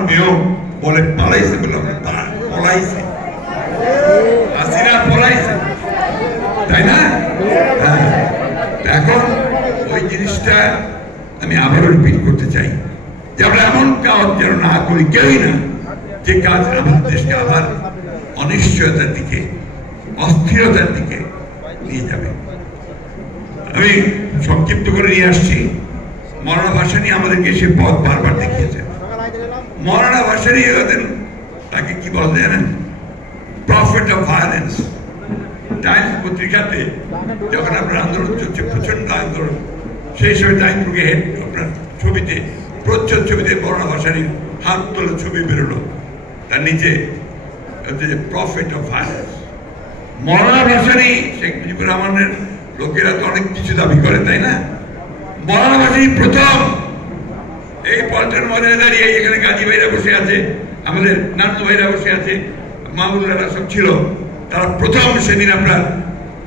আমার মেয়েও বলে পালাইছে, বললাম পলাইছে, হাসিনা পলাইছে, তাই না? এখন ওই জিনিসটা আমি আবারও রিপিট করতে চাই যে আমরা এমন কাজ যেন না করি, কেউই না, যে কাজ আমাদের দেশকে আবার অনিশ্চয়তার দিকে, অস্থিরতার দিকে নিয়ে যাবে। আমি সংক্ষিপ্ত করে নিয়ে আসছি। মৌলানা ভাসানী আমাদেরকে সে পথ বারবার দেখিয়েছেন। মৌলানা ভাসানী হতেন, তাকে কি বলতে জানেন? Prophet of violence. টাইমস পত্রিকাতে যখন আপনার আন্দোলন চলছে, প্রচন্ড আন্দোলন, সেই সময় টাইমস হেড আপনার ছবিতে, প্রচ্ছদ ছবিতে মৌলানা ভাসানীর হাত তোলা ছবি বেরোলো, তার নিচে প্রফেট অফ ভায়োলেন্স। মৌলানা ভাসানী, শেখ মুজিবুর রহমানের লোকেরা তো অনেক কিছু দাবি করে, তাই না? মৌলানা ভাসানী প্রথম এই পল্টন ময়দানে দাঁড়িয়ে, এখানে গাজী ভাইরা বসে আছে, আমাদের নানু ভাইরা বসে আছে, মামুল্লারা সব ছিল, তারা প্রথম সেদিন আপনার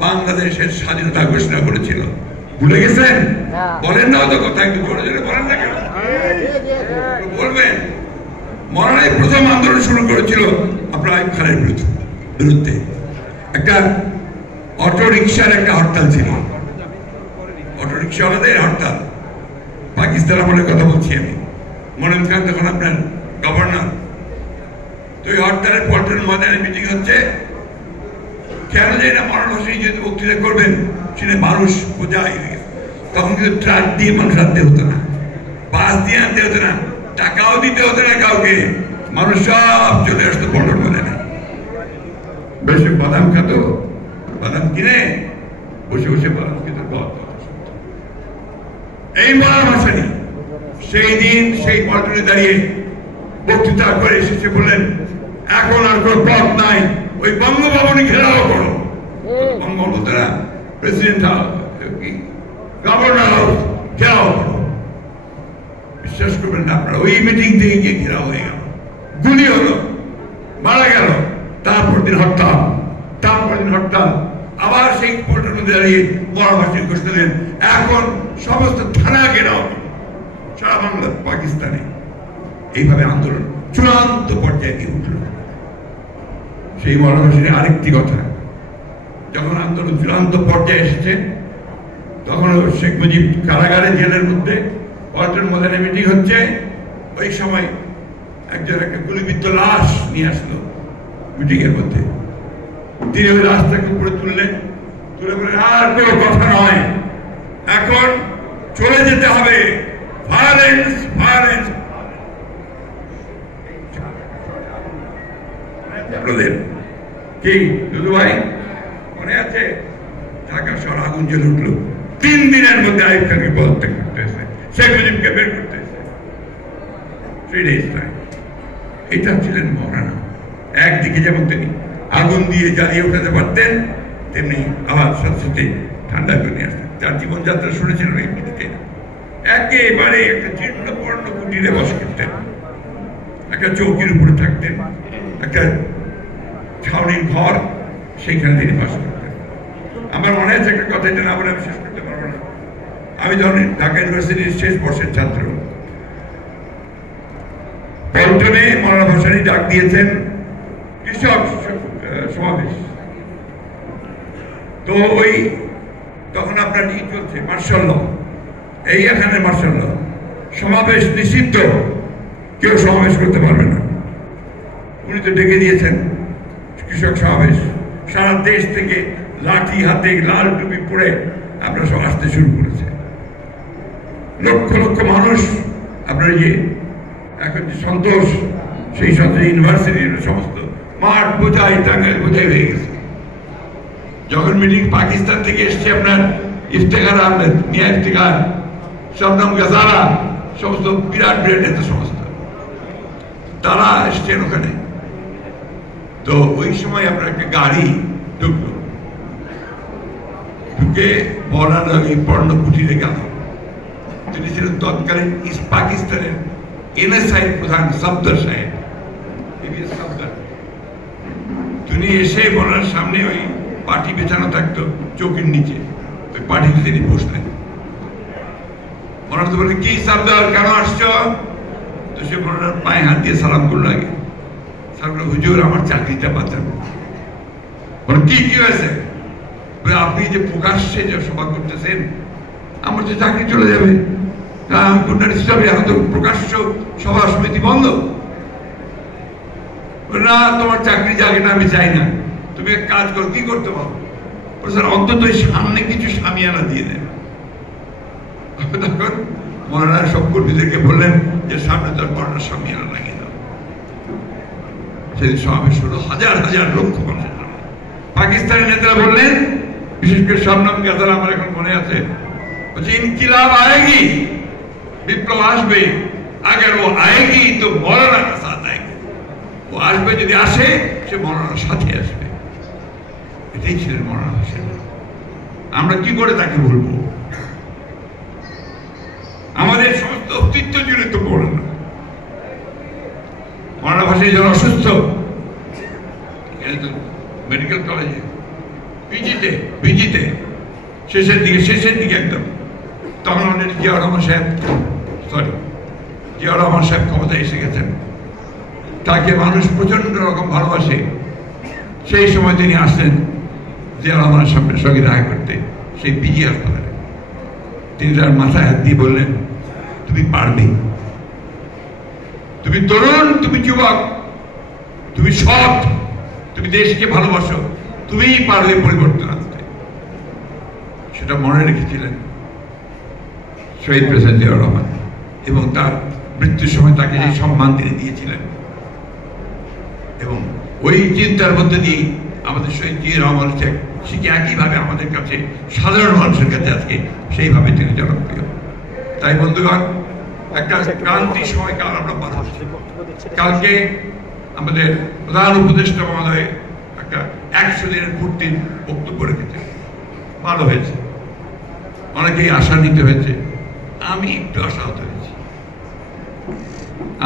বাংলাদেশের স্বাধীনতা ঘোষণা করেছিল। ভুলে গেছেন? বলেন না অত কথা, একটু জোরে জোরে বলেন না কেন? বলবেন। মৌলানাই প্রথম আন্দোলন শুরু করেছিল আপনার আইয়ুব খানের বিরুদ্ধে। একটা অটো রিক্সার একটা হরতাল ছিল, অটো রিক্সাওয়ালাদের হরতাল, পাকিস্তান আমলের কথা বলছি আমি। মনির খান তখন আপনার গভর্নর। তো ওই হরতালের পল্টন ময়দানে মিটিং হচ্ছে, কেন যায় না মৌলানা ভাসানী যেহেতু বক্তৃতা করবেন, সেটা মানুষ বোঝাই হয়ে গেছে। তখন কিন্তু ট্রাক দিয়ে মানুষ আনতে হতো না, বাস দিয়ে আনতে হতো না, টাকাও দিতে হতো না কাউকে, মানুষ সব চলে আসতো পল্টন ময়দানে। বেশি বাদাম খাত, বাদাম কিনে বসে বসে বাদাম খেত। এই মৌলানা ভাসানী সেই দিন সেই পল্টনে দাঁড়িয়ে বক্তৃতা করে এসেছে, বললেন এখন আর কোনো পথ নাই, ওই বঙ্গভবনই ঘেরাও করো। বঙ্গবন্ধুরা প্রেসিডেন্ট হাউস, গভর্নর হাউস ঘেরাও করো। বিশ্বাস করবেন না আপনারা, ওই মিটিং থেকে গিয়ে ঘেরাও হয়ে গেল, গুলি হলো, মারা গেল। তারপর দিন হরতাল, তারপর দিন হরতাল, আবার সেই পল্টনে দাঁড়িয়ে মৌলানা ভাসানী ঘোষণা দিলেন এখন সমস্ত থানা ঘেরাও সারা বাংলা পাকিস্তানে। এইভাবে আন্দোলন চূড়ান্ত পর্যায়ে গিয়ে উঠল। সেই মৌলানা ভাসানীর আরেকটি কথা, যখন আন্দোলন চূড়ান্ত পর্যায়ে এসেছে, তখন শেখ মুজিব কারাগারে, জেলের মধ্যে পল্টন ময়দানে মিটিং হচ্ছে। ওই সময় একজন একটা গুলিবিদ্ধ লাশ নিয়ে আসলো মিটিং এর মধ্যে। তিনি ওই লাশটাকে উপরে তুললেন, তুলে বলে আর কোনো কথা নয়, এখন চলে যেতে হবে, ভায়োলেন্স ভায়োলেন্স। আপনাদের কি দুদু ভাই মনে আছে? ঢাকা শহর আগুন জ্বলে উঠলো, 3 দিনের মধ্যে আইয়ুব খানকে পদত্যাগ করতে হয়েছে, শেখ মুজিবকে বের করতে হয়েছে। 3 days time। এটা ছিলেন মৌলানা। একদিকে যেমন তিনি আগুন দিয়ে জ্বালিয়ে উঠাতে পারতেন, তেমনি আবার সাথে সাথে ঠান্ডা করে নিয়ে আসতেন। তার জীবনযাত্রা শুনেছিলেন এই পৃথিবীতে। একেবারে একটা জীর্ণ পর্ণ কুটিরে বাস করতেন, একটা চৌকির উপরে থাকতেন, একটা ছাউনির ঘর, সেইখানে তিনি বাস করতেন। আমার মনে আছে একটা কথা, এটা না বলে আমি শেষ করতে পারবো না। আমি যখন ঢাকা ইউনিভার্সিটির শেষ বর্ষের ছাত্র, পল্টনে মৌলানা ভাসানী ডাক দিয়েছেন কৃষক সমাবেশ। তো ওই তখন আপনার ই চলছে, মার্শাল ল, এই এখানে মার্শাল ল, সমাবেশ নিষিদ্ধ, কেউ সমাবেশ করতে পারবে না। উনি তো ডেকে দিয়েছেন কৃষক সমাবেশ, সারা দেশ থেকে লাঠি হাতে লাল টুপি পরে আপনারা সব আসতে শুরু করেছে। লক্ষ লক্ষ মানুষ আপনার যে এখন যে সন্তোষ, সেই সন্তোষ ইউনিভার্সিটির সমস্ত মাঠ বোঝাই, টাঙ্গাইল বোঝাই হয়ে গেছে। যখন মিটিং পাকিস্তান থেকে এসছে আপনার ইফতেখার আহমেদ, মিয়া ইফতেখার, শবনম গাজারা, সমস্ত বিরাট বিরাট নেতা সমস্ত, তারা এসছেন ওখানে। তো ওই সময় আপনার একটা গাড়ি ঢুকলো, ঢুকে মৌলানা এই পর্ণ কুটিরে গেল। তিনি ছিলেন তৎকালীন পাকিস্তানের এনএসআই প্রধান সফদর সাহেব, তিনি এসে মৌলানার সামনে ওই পার্টি বেছানো থাকতো চৌকির নিচে, ওই পার্টিতে তিনি বসলেন। মৌলানা তো বলে, কি সফদর, কেন আসছো? তো সে মৌলানার পায়ে হাত দিয়ে সালাম করলো আগে। হুজুর আমার চাকরিটা বাঁচান। কি কি হয়েছে? আপনি যে প্রকাশ্যে যে সভা করতেছেন আমার যে চাকরি চলে যাবে, আমি কন্যার হিসাবে এখন তো প্রকাশ্য সভা সমিতি বন্ধ। না তোমার চাকরি যাকে না, আমি চাই না, তুমি এক কাজ করো, কি করতে পারো? অন্তত সামনে কিছু সামিয়ানা দিয়ে দেন। তখন মৌলানা সব কর্মীদেরকে বললেন যে সামনে তার মৌলানা সামিয়ানা লাগিয়ে দাও। সেদিন সমাবেশ হলো হাজার হাজার লক্ষ মানুষ। পাকিস্তানের নেতারা বললেন, বিশেষ করে শবনম গাজাল আমার এখন মনে আছে, বলছে ইনকিলাব আয়েগি, বিপ্লব আসবে, আগের ও আয়েগি তো মৌলানা কে সাথ আয়েগি। ও আসবে, যদি আসে সে মৌলানার সাথে আসবে। এটাই ছিলেন মৌলানা হোসেন। আমরা কি করে তাকে বলবো? আমাদের সমস্ত অস্তিত্ব জুড়ে তো মৌলানা। মৌলানা ভাষায় যখন অসুস্থ, মেডিকেল কলেজে পিজিতে শেষের দিকে একদম, তখন অলরেডি জিয়াউর রহমান সাহেব ক্ষমতায় এসে গেছেন। তাকে মানুষ প্রচন্ড রকম ভালোবাসে। সেই সময় তিনি আসলেন জিয়াউর রহমানের সঙ্গে দেখা করতে সেই পিজি হাসপাতালে। তিনি তার মাথায় হাত দিয়ে বললেন, তুমি পারবে, তুমি তরুণ, তুমি যুবক, তুমি সৎ, তুমি দেশকে ভালোবাসো, তুমিই পারবে পরিবর্তন আনতে। সেটা মনে রেখেছিলেন শহীদ প্রেসিডেন্ট জিয়াউর রহমান, এবং তার মৃত্যুর সময় তাকে যে সম্মান তিনি দিয়েছিলেন, এবং ওই চিন্তার মধ্যে দিয়ে আমাদের শহীদ জিয়াউর রহমান শিখে একইভাবে আমাদের কাছে সাধারণ মানুষের কাছে আজকে সেইভাবে তিনি জনপ্রিয়। তাই বন্ধুগণ, একটা ক্রান্তি সময়কাল আমরা পার হচ্ছি। কালকে আমাদের প্রধান উপদেষ্টা মহোদয় একটা 100 দিনের পূর্তির বক্তব্য রেখেছে, ভালো হয়েছে। অনেকেই আশা নিতে হয়েছে, আমি একটু আশাহত হয়েছি।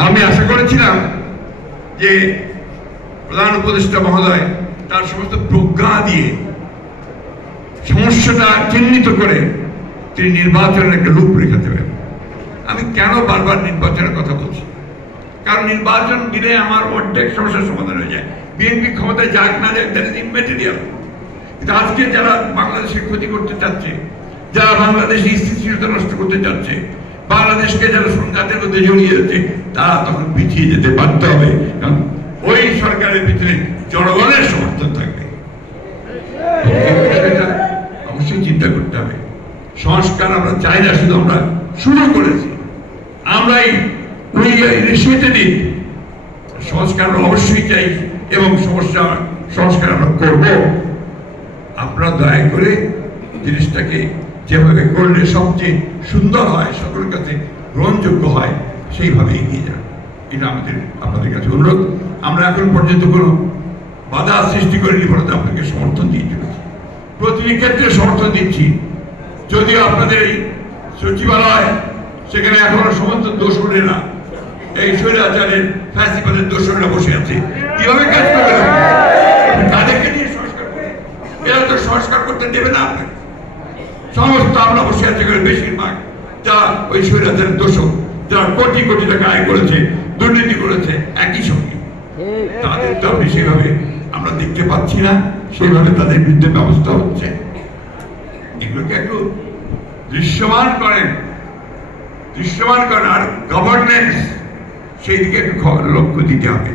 আমি আশা করেছিলাম যে প্রধান উপদেষ্টা মহোদয় তার সমস্ত প্রজ্ঞা দিয়ে সমস্যাটা চিহ্নিত করে তিনি নির্বাচনের একটা রূপরেখা দেবেন। আমি কেন বারবার নির্বাচনের কথা বলছি? কারণ নির্বাচন দিলে আমার অর্ধেক সমস্যার সমাধান হয়ে যায়। বিএনপি ক্ষমতায় যাক না যাক, দ্যাট ইজ ইমম্যাটেরিয়াল। কিন্তু আজকে যারা বাংলাদেশের ক্ষতি করতে চাচ্ছে, যারা বাংলাদেশের স্থিতিশীলতা নষ্ট করতে চাচ্ছে, বাংলাদেশকে যারা সংঘাতের মধ্যে জড়িয়ে যাচ্ছে, তারা তখন পিছিয়ে যেতে বাধ্য হবে। কারণ ওই সরকারের ভিতরে জনগণের সমর্থন থাকবে। অবশ্যই চিন্তা করতে হবে। সংস্কার আমরা চাই না, শুধু আমরা শুরু করেছি, আমরাই সংস্কার অবশ্যই চাই, এবং সংস্কার আমরা করব। আপনারা দয়া করে জিনিসটাকে যেভাবে করলে সবচেয়ে সুন্দর হয়, সকলের কাছে গ্রহণযোগ্য হয়, সেইভাবে এগিয়ে যান। এটা আপনাদের কাছে অনুরোধ। আমরা এখন পর্যন্ত কোনো বাধা সৃষ্টি করিনি, বলতে আপনাকে সমর্থন দিয়ে চলেছি, প্রতিটি ক্ষেত্রে সমর্থন দিচ্ছি। যদিও আপনাদের এই সচিবালয়, সেখানে এখনো সমস্ত দোষরেরা, এই স্বৈরাচারের ফ্যাসিবাদের দোষরেরা বসে আছে, কিভাবে কাজ করবে? তাদেরকে নিয়ে সংস্কার করবে, এরা তো সংস্কার করতে দেবে না আপনাকে। সমস্ত আমরা বসে আছে করে বেশিরভাগ যা ওই স্বৈরাচারের দোষক, যারা কোটি কোটি টাকা আয় করেছে, দুর্নীতি করেছে, একই সঙ্গে তাদের তো আপনি সেভাবে আমরা দেখতে পাচ্ছি না, সেইভাবে তাদের বিরুদ্ধে ব্যবস্থা হচ্ছে। এগুলোকে একটু দৃশ্যমান করেন, আর গভর্নেন্স সেই দিকে একটু লক্ষ্য দিতে হবে।